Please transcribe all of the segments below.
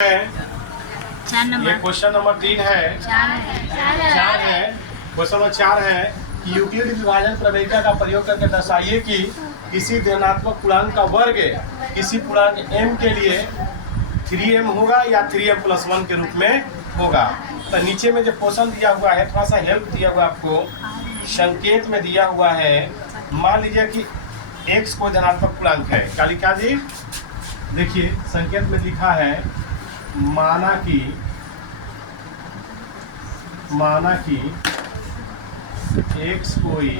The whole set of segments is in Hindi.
ये क्वेश्चन नंबर 3 है। 4 है। क्वेश्चन नंबर 4 है कि यूक्लिड विभाजन प्रमेय का प्रयोग करके दर्शाइए कि किसी धनात्मक पूर्णांक का वर्ग किसी पूर्णांक m के लिए 3m होगा या 3m + 1 के रूप में होगा। तो नीचे में जो क्वेश्चन दिया हुआ है, थोड़ा सा हेल्प दिया हुआ आपको, संकेत में दिया हुआ है। मान लीजिए कि x कोई धनात्मक पूर्णांक है। कालिका जी देखिए, संकेत में लिखा है माना कि x कोई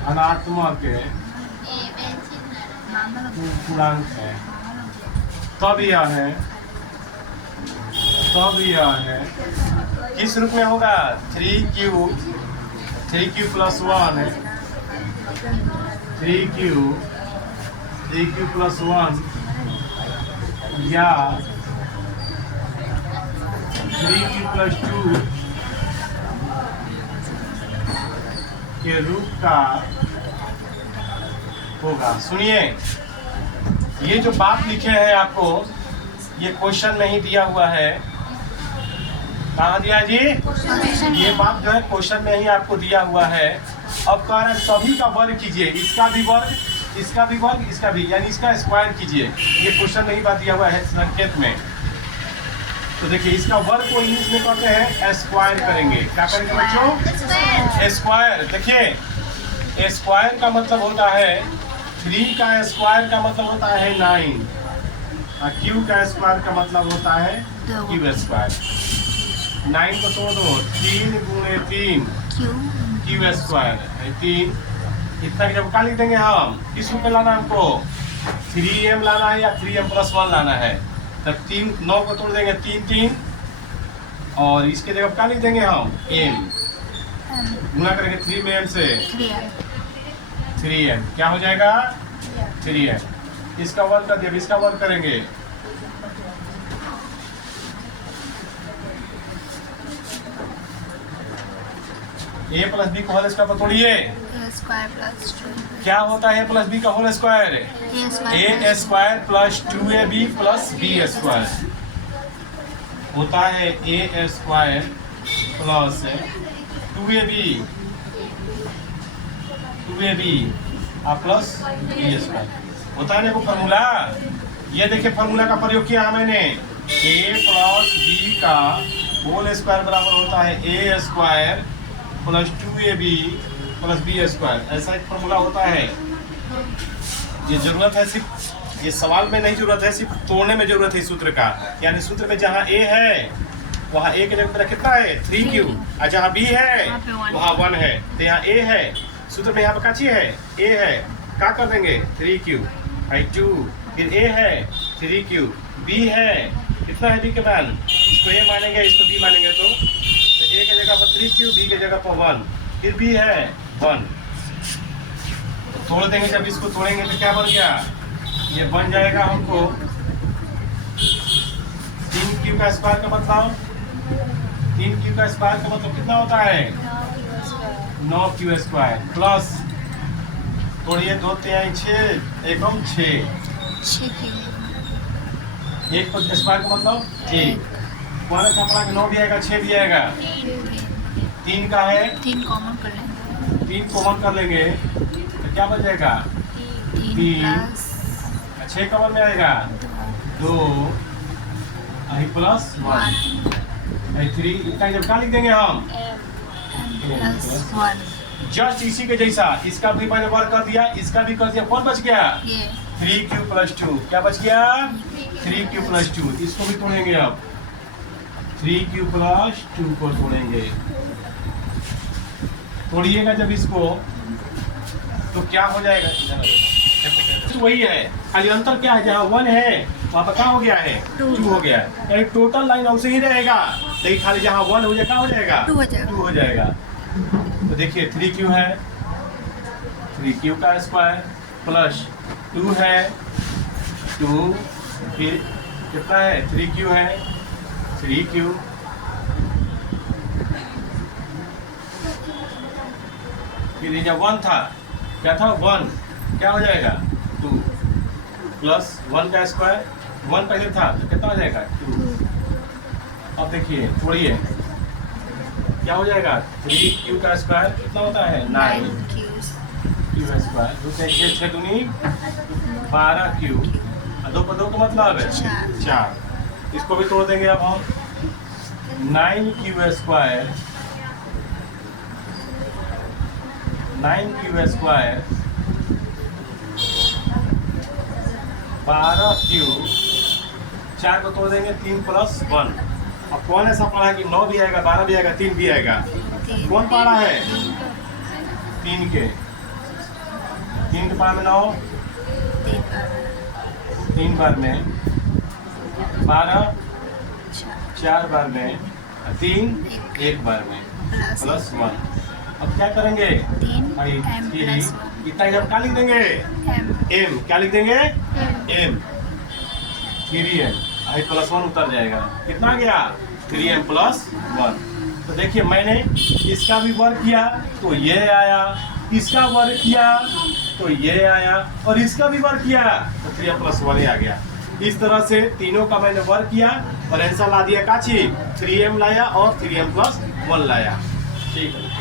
धनात्मक पूर्णांक है। तब यह है किस रूप में होगा? 3q + 1 है। 3q + 1 या 3q + 2 के रूप का होगा। सुनिए, ये जो बात लिखे हैं आपको, ये क्वेश्चन नहीं दिया हुआ है। कहाँ दिया जी? ये बात जो है क्वेश्चन में ही आपको दिया हुआ है। अब कह रहे हैं सभी का वर्ग कीजिए, इसका भी वर्ग, इसका भी वर्ग, इसका भी, यानी इसका स्क्वायर कीजिए। ये क्वेश्चन नहीं बात दिया हुआ है संकेत में। तो देखिए, इसका वर्ग को इंग्लिश में कहते हैं स्क्वायर करेंगे। क्या करेंगे बच्चों? स्क्वायर। देखिए, स्क्वायर का मतलब होता है 3 का स्क्वायर का मतलब होता है 9 और q का स्क्वायर का मतलब होता है q स्क्वायर। 9 को तोड़ दो, 3 × 3 q स्क्वायर है 3। इतना जब क्या लिख देंगे हम? किस रूप में लाना हमको? 3m लाना है या 3m + 1 लाना है? तब 3 9 को तोड़ देंगे 3 3 और इसके जगह क्या लिख देंगे हम? m गुना करेंगे 3 में m से 3m। क्या हो जाएगा? 3m। इसका वर्ग कर दिया, इसका वर्ग करेंगे। a + b को होल स्क्वायर पर तोड़िए। क्या होता है a + b का whole square? a² + 2ab + b² होता है। a² + 2ab प्लस b² होता है ना वो फार्मूला। ये देखिए, फार्मूला का प्रयोग किया है मैंने। a + b का होल स्क्वायर बराबर होता है a² + 2ab + b²। ऐसा एक फॉर्मूला होता है। ये जरूरत है सिर्फ, ये सवाल में नहीं जरूरत है, सिर्फ तोड़ने में जरूरत है सूत्र का। यानी सूत्र में जहाँ a है वहाँ a के जगह पर कितना है? 3q। और जहाँ b है वहाँ 1 है। तो यहाँ a है, सूत्र में यहाँ पर काची है? a है। क्या कर देंगे? 3q और 2, फिर a है 3q, b है कितना है? b के मान, इसको a मानेंगे, इसको b मानेंगे। तो a के जगह पर 3q, b के जगह पर 1, फिर b है 1। तो तोड़ देंगे। जब इसको तोड़ेंगे तो क्या बन गया? ये बन जाएगा हमको 3q का स्क्वायर का मतलब, 3q का स्क्वायर का मतलब कितना होता है? 9q² प्लस, तोड़िए 2 3 6 एकम 6 1 को स्क्वायर का मतलब 1। पहले छपड़ा के 9 भी आएगा, 6 भी आएगा। 3 का है, 3 कॉमन कर लेंगे तो क्या बन जाएगा? 3 6 कॉमन में आएगा 2 + 1 3। इतना जब क्या लिख देंगे हम? जस्ट इसी के जैसा इसका भी मैंने वर्क कर दिया, इसका भी कर दिया। कौन बच गया? 3q + 2। क्या बच गया? 3q + 2। इसको भी तोड़ेंगे। अब 3q + 2 को तोड़ेंगे। तोड़िएगा जब इसको तो क्या हो जाएगा? तो वही है, खाली अंतर क्या है? जहाँ 1 है वहाँ पर क्या हो गया है? 2 हो गया। यानी टोटल लाइन उसे ही रहेगा, लेकिन खाली जहाँ 1 हो जाए क्या हो जाएगा? 2 हो जाएगा। तो देखिए 3q है, 3q का स्क्वायर प्लस 2 है 2, फिर कितना है? 3q है 3q, फिर ये जब 1 था, क्या था? 1 क्या हो जाएगा? 2 प्लस 1 का स्क्वायर 1 पहले था तो कितना हो जाएगा 2। अब देखिए छोड़िए क्या हो जाएगा 3q का स्क्वायर कितना होता है 9q स्क्वायर 2 से 6 दूनी 12q और 2 पर 2 का मतलब है 4। इसको भी तोड़ देंगे अब हम 9q स्क्वायर 12q 4 को तोड़ देंगे 3 प्लस 1। अब कौन ऐसा पढ़ा है कि 9 भी आएगा 12 भी आएगा 3 भी आएगा? कौन पढ़ा है 3 के पार में 9 3 बार में 12 4 बार में 3 1 बार में प्लस 1। अब क्या करेंगे इतना जब क्या लिख देंगे m क्या लिख देंगे m 3m प्लस 1 उतर जाएगा कितना आ गया 3m प्लस 1। तो देखिए मैंने इसका भी वर्क किया तो ये आया, इसका वर्क किया तो ये आया और इसका भी वर्क किया तो 3m प्लस 1 ही आ गया। इस तरह से तीनों का मैंने वर्क किया और आंसर ला दिया काची 3m लाया और 3m प्लस 1 लाया। ठीक है।